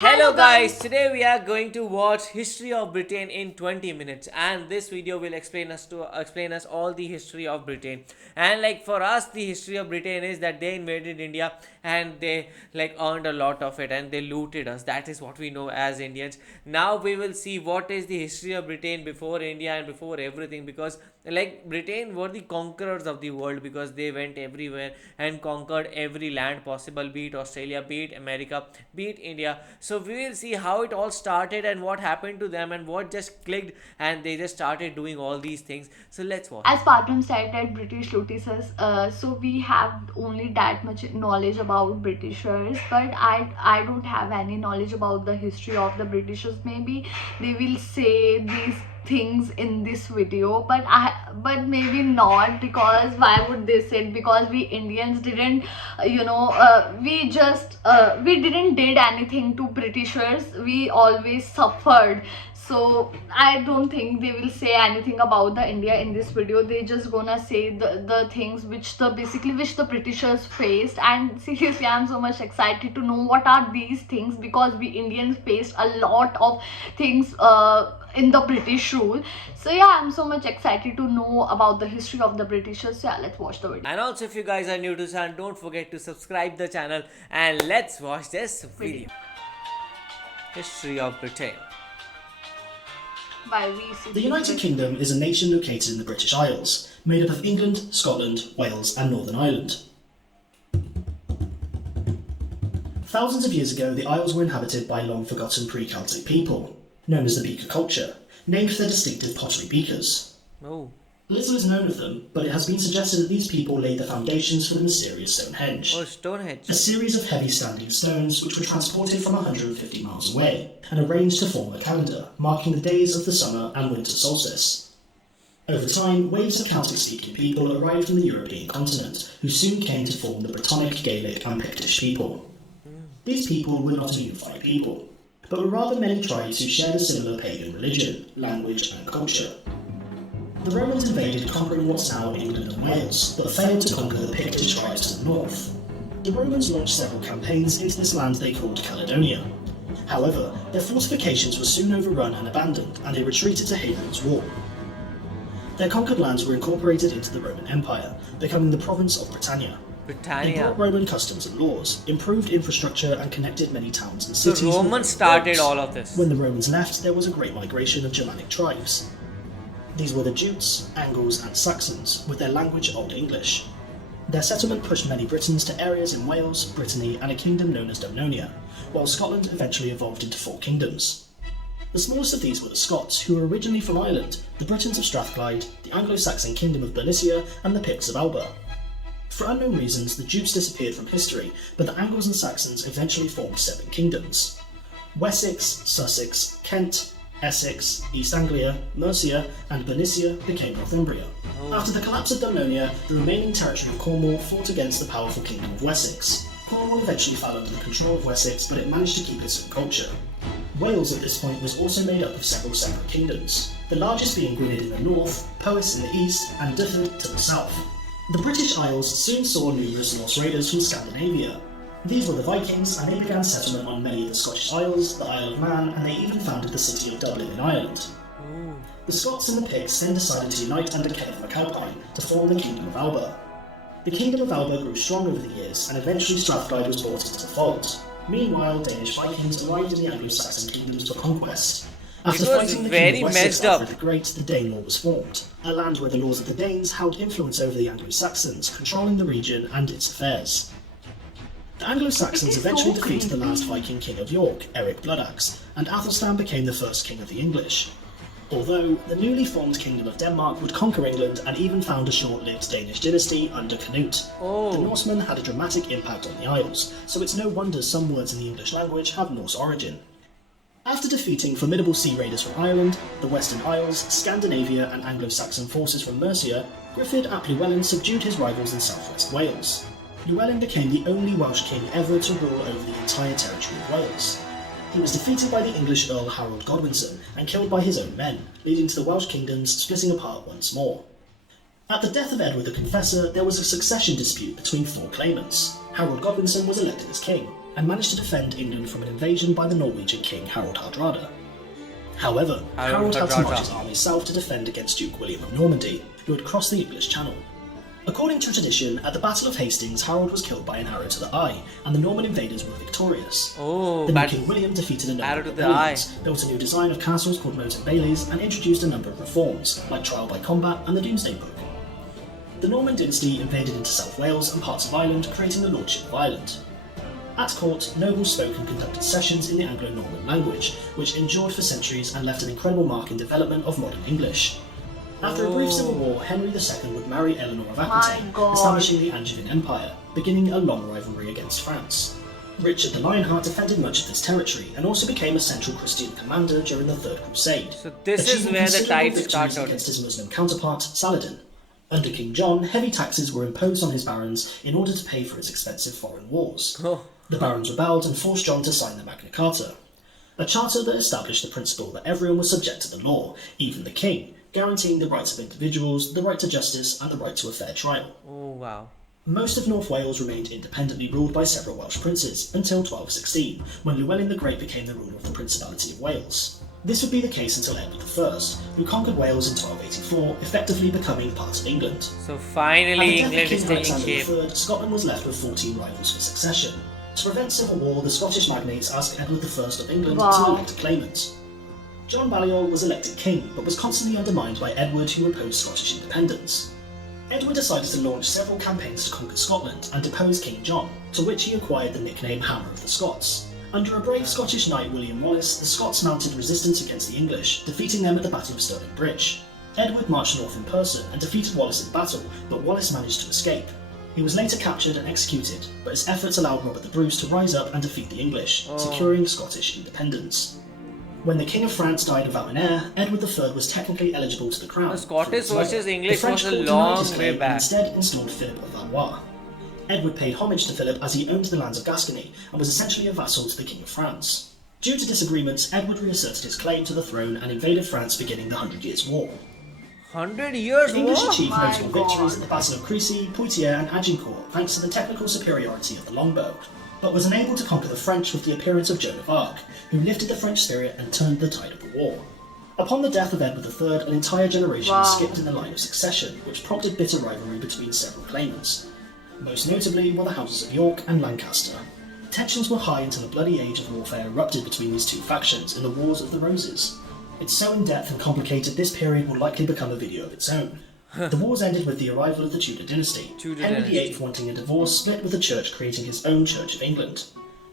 Hello guys, today we are going to watch History of Britain in 20 minutes, and this video will explain us all the history of Britain. And like for us, the history of Britain is that they invaded India and they like earned a lot of it and they looted us. That is what we know as Indians. Now we will see what is the history of Britain before India and before everything, because like Britain were the conquerors of the world because they went everywhere and conquered every land possible, be it Australia, be it America, be it India. So we will see how it all started and what happened to them and what just clicked and they just started doing all these things. So let's watch. As Partham said that British notice us, so we have only that much knowledge about Britishers, but I don't have any knowledge about the history of the Britishers. Maybe they will say these things in this video, but maybe not, because why would they say it? Because we Indians didn't we didn't did anything to Britishers. We always suffered. So I don't think they will say anything about the India in this video. They just gonna say the things which the Britishers faced. And seriously, I'm so much excited to know what are these things, because we Indians faced a lot of things in the British rule. So yeah, I'm so much excited to know about the history of the Britishers. So yeah, let's watch the video. And also, if you guys are new to the channel, don't forget to subscribe the channel and let's watch this video. History of Britain. Why we see The United Kingdom is a nation located in the British Isles, made up of England, Scotland, Wales and Northern Ireland. Thousands of years ago, the Isles were inhabited by long-forgotten pre-Celtic people, known as the Beaker culture, named for their distinctive pottery beakers. Oh. Little is known of them, but it has been suggested that these people laid the foundations for the mysterious Stonehenge. Oh, Stonehenge. A series of heavy standing stones which were transported from 150 miles away and arranged to form a calendar, marking the days of the summer and winter solstice. Over time, waves of Celtic-speaking people arrived from the European continent, who soon came to form the Brittonic, Gaelic and Pictish people. These people were not a unified people, but were rather many tribes who shared a similar pagan religion, language and culture. The Romans invaded, conquering what's now England and Wales, but failed to conquer the Pictish tribes to the north. The Romans launched several campaigns into this land they called Caledonia. However, their fortifications were soon overrun and abandoned, and they retreated to Hadrian's Wall. Their conquered lands were incorporated into the Roman Empire, becoming the province of Britannia. They Britannia. brought Roman customs and laws, improved infrastructure and connected many towns and So cities. with Romans Roman started roads. all of this. When the Romans left, there was a great migration of Germanic tribes. These were the Jutes, Angles and Saxons, with their language Old English. Their settlement pushed many Britons to areas in Wales, Brittany and a kingdom known as Domnonia, while Scotland eventually evolved into 4 kingdoms. The smallest of these were the Scots, who were originally from Ireland, the Britons of Strathclyde, the Anglo-Saxon kingdom of Bernicia and the Picts of Alba. For unknown reasons, the Jutes disappeared from history, but the Angles and Saxons eventually formed 7 kingdoms. Wessex, Sussex, Kent, Essex, East Anglia, Mercia, and Bernicia became Northumbria. After the collapse of Domnonia, the remaining territory of Cornwall fought against the powerful kingdom of Wessex. Cornwall eventually fell under the control of Wessex, but it managed to keep its own culture. Wales at this point was also made up of several separate kingdoms, the largest being Gwynedd in the north, Powys in the east, and Dyfed to the south. The British Isles soon saw numerous Norse raiders from Scandinavia. These were the Vikings, and they began settlement on many of the Scottish Isles, the Isle of Man, and they even founded the city of Dublin in Ireland. The Scots and the Picts then decided to unite under Kenneth MacAlpine to form the Kingdom of Alba. The Kingdom of Alba grew strong over the years, and eventually Strathclyde was brought into the fold. Meanwhile, Danish Vikings arrived in the Anglo-Saxon kingdoms for conquest. After It was fighting the very King of Wessex messed up. Alfred the Great, the Danelaw was formed, a land where the laws of the Danes held influence over the Anglo-Saxons, controlling the region and its affairs. The Anglo-Saxons eventually defeated the last Viking king of York, Eric Bloodaxe, and Athelstan became the first king of the English. Although, the newly formed Kingdom of Denmark would conquer England and even found a short-lived Danish dynasty under Canute. Oh. The Norsemen had a dramatic impact on the Isles, so it's no wonder some words in the English language have Norse origin. After defeating formidable sea raiders from Ireland, the Western Isles, Scandinavia and Anglo-Saxon forces from Mercia, Gruffydd ap Llywelyn subdued his rivals in southwest Wales. Llywelyn became the only Welsh king ever to rule over the entire territory of Wales. He was defeated by the English Earl Harold Godwinson and killed by his own men, leading to the Welsh kingdoms splitting apart once more. At the death of Edward the Confessor, there was a succession dispute between 4 claimants. Harold Godwinson was elected as king, and managed to defend England from an invasion by the Norwegian king Harald Hardrada. However, Harold had to march his army south to defend against Duke William of Normandy, who had crossed the English Channel. According to tradition, at the Battle of Hastings, Harold was killed by an arrow to the eye, and the Norman invaders were victorious. Oh, The new King William defeated a number arrow of to the rebellions, built a new design of castles called moat and baileys, and introduced a number of reforms, like trial by combat and the Domesday Book. The Norman dynasty invaded into South Wales and parts of Ireland, creating the Lordship of Ireland. At court, nobles spoke and conducted sessions in the Anglo-Norman language, which endured for centuries and left an incredible mark in development of modern English. After a brief civil war, Henry II would marry Eleanor of Aquitaine, God. establishing the Angevin Empire, beginning a long rivalry against France. Richard the Lionheart defended much of this territory and also became a central Christian commander during the Third Crusade. So this is achieving where the considerable tide victories started. against his Muslim counterpart, Saladin. Under King John, heavy taxes were imposed on his barons in order to pay for his expensive foreign wars. Oh. The barons rebelled and forced John to sign the Magna Carta, a charter that established the principle that everyone was subject to the law, even the king, guaranteeing the rights of individuals, the right to justice, and the right to a fair trial. Oh, wow. Most of North Wales remained independently ruled by several Welsh princes until 1216, when Llewellyn the Great became the ruler of the Principality of Wales. This would be the case until Edward I, who conquered Wales in 1284, effectively becoming part of England. So At finally, the death England of is King taking Alexander shape. III, Scotland was left with 14 rivals for succession. To prevent civil war, the Scottish magnates asked Edward I of England to Wow. elect a claimant. John Balliol was elected king, but was constantly undermined by Edward, who opposed Scottish independence. Edward decided to launch several campaigns to conquer Scotland and depose King John, to which he acquired the nickname Hammer of the Scots. Under a brave Scottish knight, William Wallace, the Scots mounted resistance against the English, defeating them at the Battle of Stirling Bridge. Edward marched north in person and defeated Wallace in battle, but Wallace managed to escape. He was later captured and executed, but his efforts allowed Robert the Bruce to rise up and defeat the English, securing Scottish independence. When the King of France died without an heir, Edward III was technically eligible to the crown. The Scottish through his versus mother. English The French was a court denied long his way claim and back. instead installed Philip of Valois. Edward paid homage to Philip as he owned the lands of Gascony and was essentially a vassal to the King of France. Due to disagreements, Edward reasserted his claim to the throne and invaded France, beginning the Hundred Years' War. 100 years The English war? achieved my notable God. victories at the Battle of Crecy, Poitiers and Agincourt thanks to the technical superiority of the longbow, but was unable to conquer the French with the appearance of Joan of Arc, who lifted the French spirit and turned the tide of the war. Upon the death of Edward III, an entire generation Wow. skipped in the line of succession, which prompted bitter rivalry between several claimants. Most notably were the houses of York and Lancaster. Tensions were high until a bloody age of warfare erupted between these two factions in the Wars of the Roses. It's so in-depth and complicated this period will likely become a video of its own. The wars ended with the arrival of the Tudor dynasty, Tudor Henry dynasty. VIII wanting a divorce, split with the church creating his own Church of England.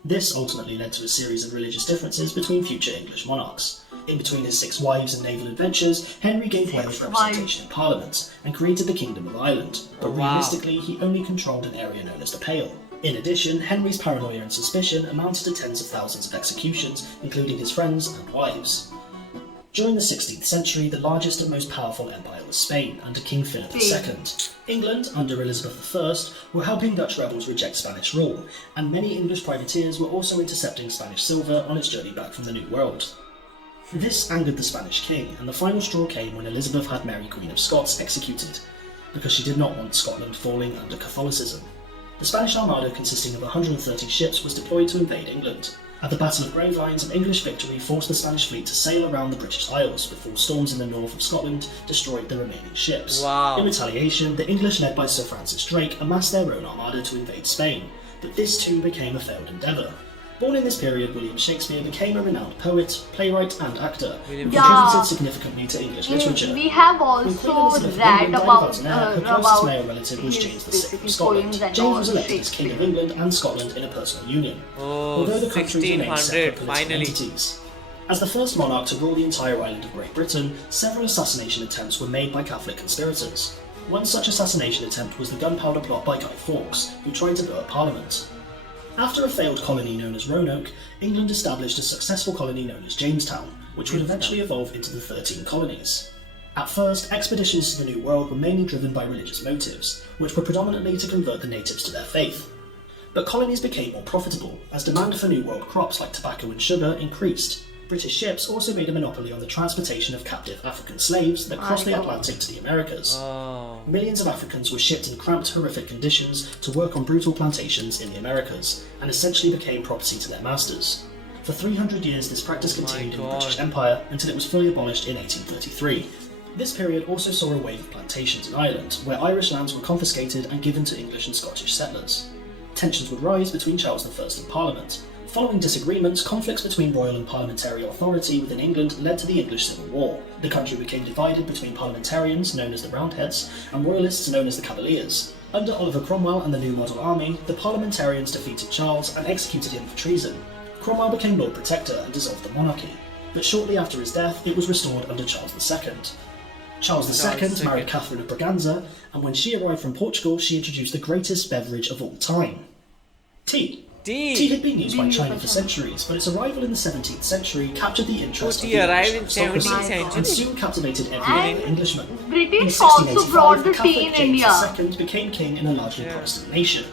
This ultimately led to a series of religious differences between future English monarchs. In between his 6 wives and naval adventures, Henry gave Wales representation in Parliament and created the Kingdom of Ireland, but Oh, wow. realistically he only controlled an area known as the Pale. In addition, Henry's paranoia and suspicion amounted to tens of thousands of executions, including his friends and wives. During the 16th century, the largest and most powerful empire was Spain, under King Philip II. England, under Elizabeth I, were helping Dutch rebels reject Spanish rule, and many English privateers were also intercepting Spanish silver on its journey back from the New World. This angered the Spanish king, and the final straw came when Elizabeth had Mary Queen of Scots executed, because she did not want Scotland falling under Catholicism. The Spanish Armada, consisting of 130 ships, was deployed to invade England. At the Battle of Gravelines, an English victory forced the Spanish fleet to sail around the British Isles before storms in the north of Scotland destroyed the remaining ships. Wow. In retaliation, the English, led by Sir Francis Drake, amassed their own armada to invade Spain, but this too became a failed endeavour. Born in this period, William Shakespeare became a renowned poet, playwright and actor, who William contributed significantly to English literature. We have When Queen also Elizabeth of read England died about without an heir, her closest male relative was his James VI basically of Scotland. poems and James all was elected as King of Shakespeare. England and Scotland in a personal union, Oh, although the countries remained 1600, separate political finally. entities. As the first monarch to rule the entire island of Great Britain, several assassination attempts were made by Catholic conspirators. One such assassination attempt was the gunpowder plot by Guy Fawkes, who tried to blow up Parliament. After a failed colony known as Roanoke, England established a successful colony known as Jamestown, which would eventually evolve into the 13 colonies. At first, expeditions to the New World were mainly driven by religious motives, which were predominantly to convert the natives to their faith. But colonies became more profitable, as demand for New World crops like tobacco and sugar increased. British ships also made a monopoly on the transportation of captive African slaves that crossed the Atlantic to the Americas. Oh. Millions of Africans were shipped in cramped, horrific conditions to work on brutal plantations in the Americas, and essentially became property to their masters. For 300 years this practice continued in the British Empire until it was fully abolished in 1833. This period also saw a wave of plantations in Ireland, where Irish lands were confiscated and given to English and Scottish settlers. Tensions would rise between Charles I and Parliament. Following disagreements, conflicts between royal and parliamentary authority within England led to the English Civil War. The country became divided between parliamentarians, known as the Roundheads, and royalists, known as the Cavaliers. Under Oliver Cromwell and the New Model Army, the parliamentarians defeated Charles and executed him for treason. Cromwell became Lord Protector and dissolved the monarchy, but shortly after his death it was restored under Charles II. Charles II married Catherine of Braganza, and when she arrived from Portugal she introduced the greatest beverage of all time: tea. Tea had been used by China for centuries, but its arrival in the 17th century captured the interest of the English aristocracy and soon captivated every other Englishman. In British also 1685, brought the Catholic tea in James India. II became king in a largely Protestant nation.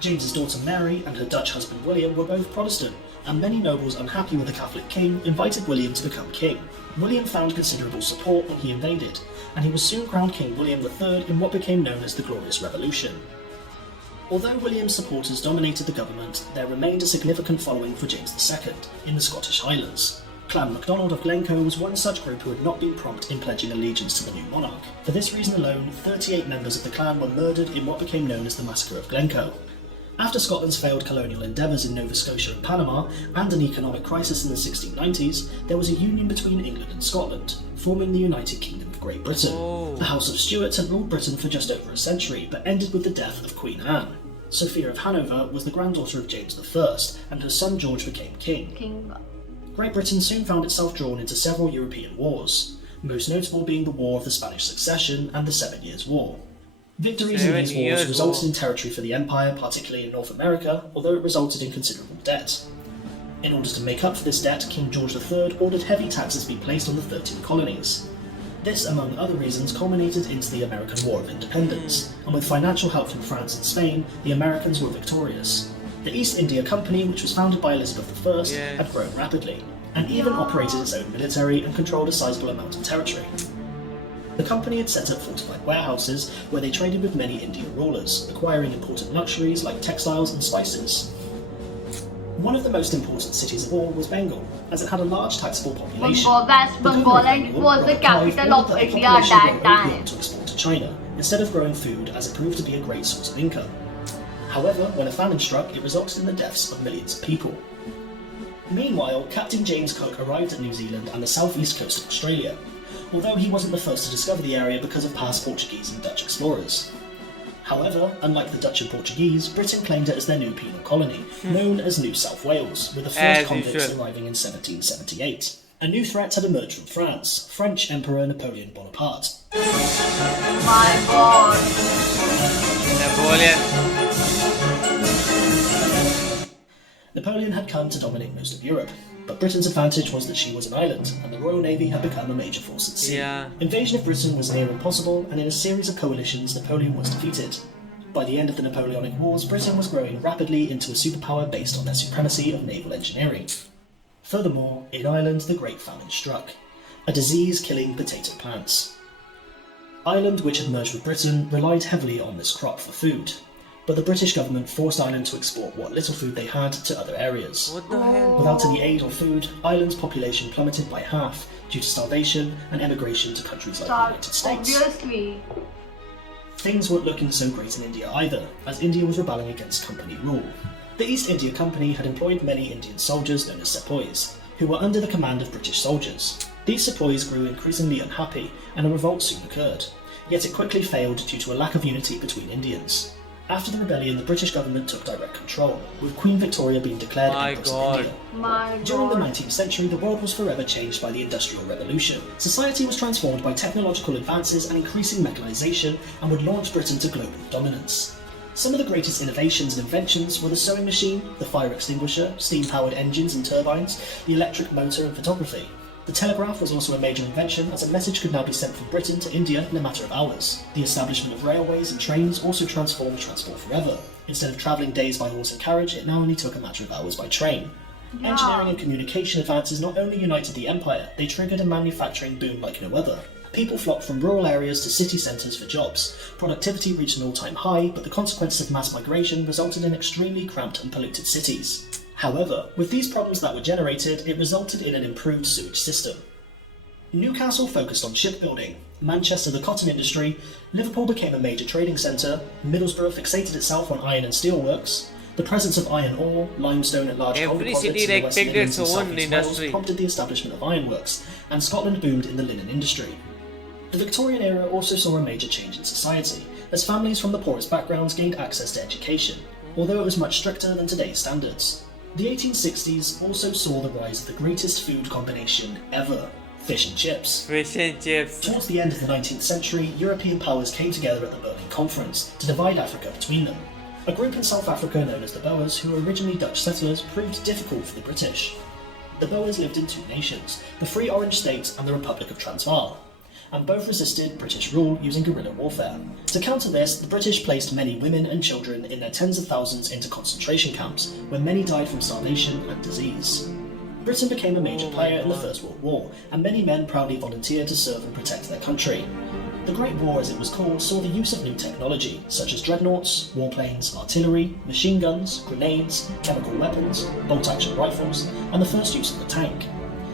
James's daughter Mary and her Dutch husband William were both Protestant, and many nobles unhappy with the Catholic king invited William to become king. William found considerable support when he invaded, and he was soon crowned King William III in what became known as the Glorious Revolution. Although William's supporters dominated the government, there remained a significant following for James II in the Scottish Highlands. Clan MacDonald of Glencoe was one such group who had not been prompt in pledging allegiance to the new monarch. For this reason alone, 38 members of the clan were murdered in what became known as the Massacre of Glencoe. After Scotland's failed colonial endeavours in Nova Scotia and Panama, and an economic crisis in the 1690s, there was a union between England and Scotland, forming the United Kingdom of Great Britain. The House of Stuart had ruled Britain for just over a century, but ended with the death of Queen Anne. Sophia of Hanover was the granddaughter of James I, and her son George became king. Great Britain soon found itself drawn into several European wars, most notable being the War of the Spanish Succession and the 7 Years' War. Victories in these wars resulted in territory for the Empire, particularly in North America, although it resulted in considerable debt. In order to make up for this debt, King George III ordered heavy taxes be placed on the 13 colonies. This, among other reasons, culminated into the American War of Independence, and with financial help from France and Spain, the Americans were victorious. The East India Company, which was founded by Elizabeth I, had grown rapidly, and even operated its own military and controlled a sizable amount of territory. The company had set up fortified warehouses where they traded with many Indian rulers, acquiring important luxuries like textiles and spices. One of the most important cities of all was Bengal, as it had a large taxable population. West Bengal, and it was the capital of India at that time. To export to China, instead of growing food, as it proved to be a great source of income. However, when a famine struck, it resulted in the deaths of millions of people. Meanwhile, Captain James Cook arrived at New Zealand and the southeast coast of Australia, although he wasn't the first to discover the area because of past Portuguese and Dutch explorers. However, unlike the Dutch and Portuguese, Britain claimed it as their new penal colony, known as New South Wales, with the first convicts arriving in 1778. A new threat had emerged from France, French Emperor Napoleon Bonaparte. My God. Napoleon had come to dominate most of Europe, but Britain's advantage was that she was an island, and the Royal Navy had become a major force at sea. Invasion of Britain was near impossible, and in a series of coalitions, Napoleon was defeated. By the end of the Napoleonic Wars, Britain was growing rapidly into a superpower based on their supremacy of naval engineering. Furthermore, in Ireland, the Great Famine struck, a disease killing potato plants. Ireland, which had merged with Britain, relied heavily on this crop for food, but the British government forced Ireland to export what little food they had to other areas. What the hell? Without any aid or food, Ireland's population plummeted by half due to starvation and emigration to countries like the United States. Obviously. Things weren't looking so great in India either, as India was rebelling against company rule. The East India Company had employed many Indian soldiers known as sepoys, who were under the command of British soldiers. These sepoys grew increasingly unhappy, and a revolt soon occurred, yet it quickly failed due to a lack of unity between Indians. After the rebellion, the British government took direct control, with Queen Victoria being declared Empress of India. During the 19th century, the world was forever changed by the Industrial Revolution. Society was transformed by technological advances and increasing mechanisation, and would launch Britain to global dominance. Some of the greatest innovations and inventions were the sewing machine, the fire extinguisher, steam-powered engines and turbines, the electric motor and photography. The telegraph was also a major invention, as a message could now be sent from Britain to India in a matter of hours. The establishment of railways and trains also transformed transport forever. Instead of travelling days by horse and carriage, it now only took a matter of hours by train. Yeah. Engineering and communication advances not only united the empire, they triggered a manufacturing boom like no other. People flocked from rural areas to city centres for jobs. Productivity reached an all-time high, but the consequences of mass migration resulted in extremely cramped and polluted cities. However, with these problems that were generated, it resulted in an improved sewage system. Newcastle focused on shipbuilding, Manchester the cotton industry, Liverpool became a major trading centre, Middlesbrough fixated itself on iron and steel works. The presence of iron ore, limestone and large coal Every deposits city, in the like, Western picked its Midlands and own South East industry. Wales prompted the establishment of ironworks, and Scotland boomed in the linen industry. The Victorian era also saw a major change in society, as families from the poorest backgrounds gained access to education, although it was much stricter than today's standards. The 1860s also saw the rise of the greatest food combination ever: fish and chips. Fish and chips. Towards the end of the 19th century, European powers came together at the Berlin Conference to divide Africa between them. A group in South Africa known as the Boers, who were originally Dutch settlers, proved difficult for the British. The Boers lived in two nations, the Free Orange State and the Republic of Transvaal, and both resisted British rule using guerrilla warfare. To counter this, the British placed many women and children in their tens of thousands into concentration camps, where many died from starvation and disease. Britain became a major player in the First World War, and many men proudly volunteered to serve and protect their country. The Great War, as it was called, saw the use of new technology, such as dreadnoughts, warplanes, artillery, machine guns, grenades, chemical weapons, bolt-action rifles, and the first use of the tank.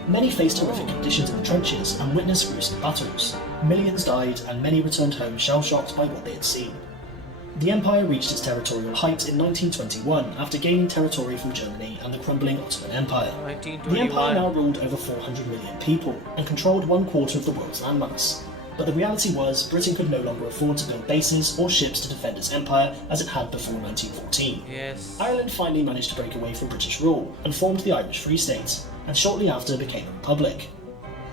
Many faced horrific conditions in the trenches and witnessed gruesome battles. Millions died, and many returned home shell-shocked by what they had seen. The Empire reached its territorial height in 1921 after gaining territory from Germany and the crumbling Ottoman Empire. The Empire 1921. now ruled over 400 million people and controlled 1/4 of the world's landmass. But the reality was, Britain could no longer afford to build bases or ships to defend its empire as it had before 1914. Yes. Ireland finally managed to break away from British rule and formed the Irish Free State, and shortly after became a republic.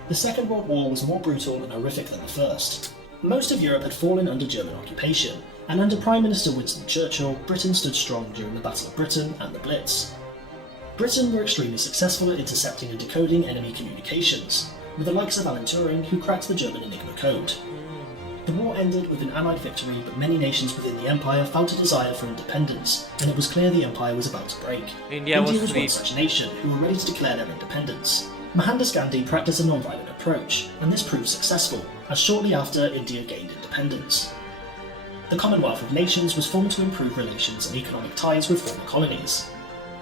The Second World War was more brutal and horrific than the First. Most of Europe had fallen under German occupation, and under Prime Minister Winston Churchill, Britain stood strong during the Battle of Britain and the Blitz. Britain were extremely successful at intercepting and decoding enemy communications, with the likes of Alan Turing, who cracked the German Enigma code. The war ended with an Allied victory, but many nations within the Empire felt a desire for independence, and it was clear the Empire was about to break. India was one freed. such nation who were ready to declare their independence. Mohandas Gandhi practiced a non-violent approach, and this proved successful, as shortly after India gained independence. The Commonwealth of Nations was formed to improve relations and economic ties with former colonies.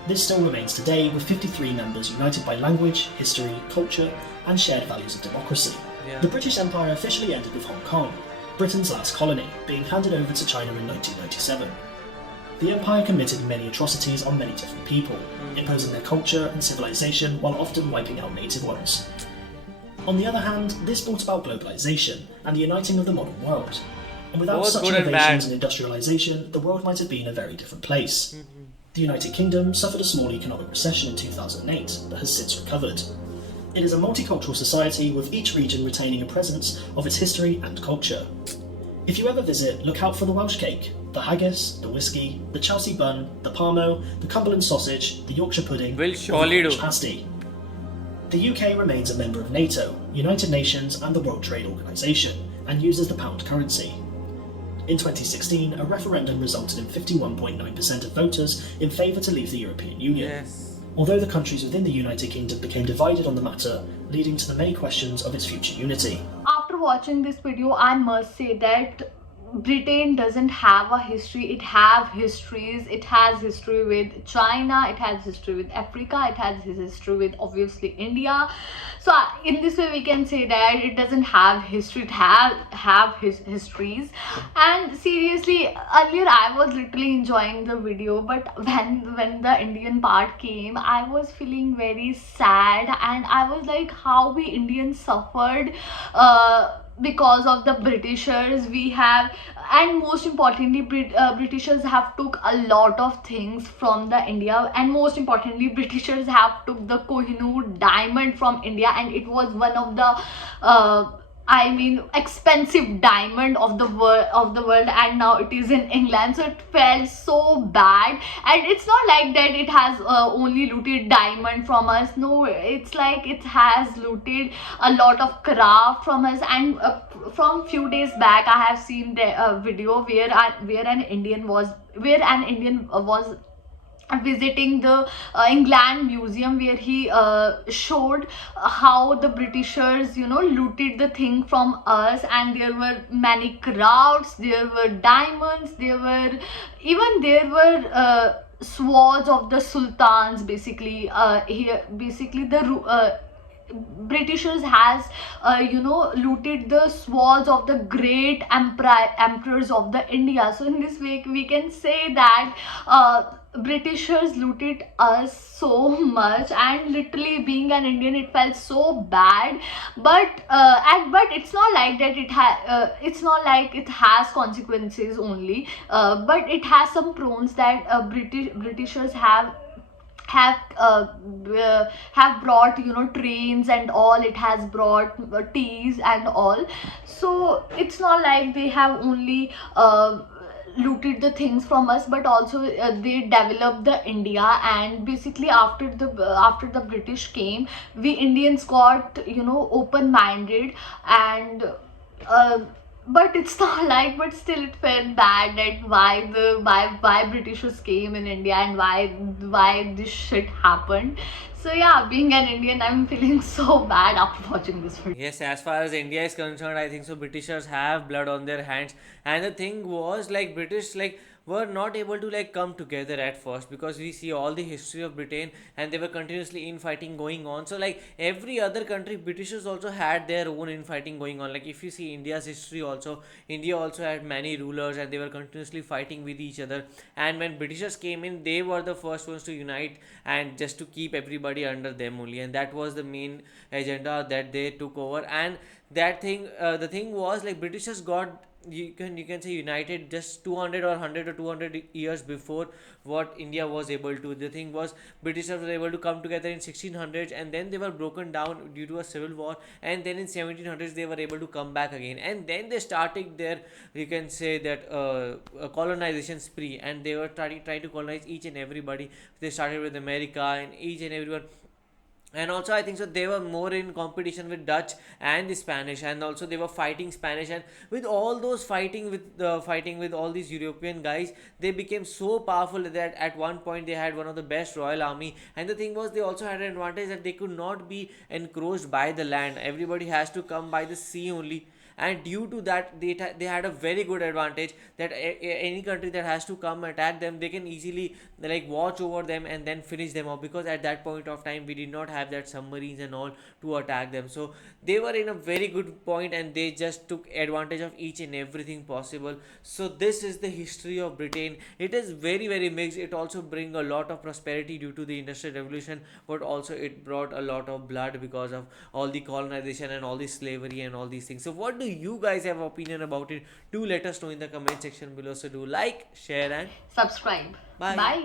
This still remains today, with 53 members united by language, history, culture, and shared values of democracy. Yeah. The British Empire officially ended with Hong Kong, Britain's last colony, being handed over to China in 1997. The Empire committed many atrocities on many different people, imposing their culture and civilization while often wiping out native ones. On the other hand, this brought about globalization and the uniting of the modern world. And without Both such good and innovations bad. and industrialization, the world might have been a very different place. The United Kingdom suffered a small economic recession in 2008, but has since recovered. It is a multicultural society, with each region retaining a presence of its history and culture. If you ever visit, look out for the Welsh cake, the haggis, the whiskey, the Chelsea bun, the parmo, the Cumberland sausage, the Yorkshire pudding, Will or surely the Irish do. pasty. The UK remains a member of NATO, United Nations and the World Trade Organization, and uses the pound currency. In 2016, a referendum resulted in 51.9% of voters in favour to leave the European Union. Yes. Although the countries within the United Kingdom became divided on the matter, leading to the many questions of its future unity. After watching this video, I must say that Britain doesn't have a history. It have histories. It has history with China, it has history with Africa, it has history with obviously India. So in this way we can say that it doesn't have history, it have his histories. And seriously, earlier I was literally enjoying the video, but when the Indian part came, I was feeling very sad, and I was like, how we Indians suffered because of the Britishers. We have, and most importantly, Britishers have took a lot of things from the India, and most importantly, Britishers have took the Kohinoor diamond from India, and it was one of the expensive diamond of the world, and now it is in England. So it felt so bad, and it's not like that it has only looted diamond from us. No, it's like it has looted a lot of craft from us. And from few days back, I have seen the video where an Indian was visiting the England Museum, where he showed how the Britishers, looted the thing from us, and there were many crowds, there were diamonds, there were swords of the sultans. Basically, here basically Britishers has looted the swords of the great emperors of the India. So in this way we can say that Britishers looted us so much, and literally being an Indian, it felt so bad. But it's not like that. It's not like it has consequences only. But it has some pros that Britishers have brought, trains and all. It has brought teas and all. So it's not like they have only looted the things from us, but also they developed the India. And basically after the British came, we Indians got, open minded. And but it's not like, but still it felt bad that why Britishers came in India, and why this shit happened. So yeah, being an Indian, I'm feeling so bad after watching this video. Yes, as far as India is concerned, I think so. Britishers have blood on their hands, and the thing was like British were not able to come together at first, because we see all the history of Britain, and they were continuously infighting going on. So every other country, Britishers also had their own infighting going on. Like if you see India's history also, India also had many rulers, and they were continuously fighting with each other. And when Britishers came in, they were the first ones to unite and just to keep everybody under them only, and that was the main agenda that they took over. And that thing, the thing was Britishers got, you can say, united just 200 or 100 or 200 years before what India was able to. The thing was, Britishers were able to come together in 1600s, and then they were broken down due to a civil war, and then in 1700s they were able to come back again, and then they started their, you can say that, colonization spree, and they were trying to colonize each and everybody. They started with America and each and everyone. And also I think so they were more in competition with Dutch and the Spanish, and also they were fighting Spanish. And with all those fighting with all these European guys, they became so powerful that at one point they had one of the best royal army. And the thing was, they also had an advantage that they could not be encroached by the land. Everybody has to come by the sea only, and due to that they had a very good advantage that any country that has to come attack them, they can easily watch over them and then finish them off, because at that point of time we did not have that submarines and all to attack them. So they were in a very good point, and they just took advantage of each and everything possible. So this is the history of Britain. It is very very mixed. It also bring a lot of prosperity due to the industrial revolution, but also it brought a lot of blood because of all the colonization and all the slavery and all these things. So what do you guys have opinion about it? Do let us know in the comment section below. So do like, share, and Subscribe. bye. Bye.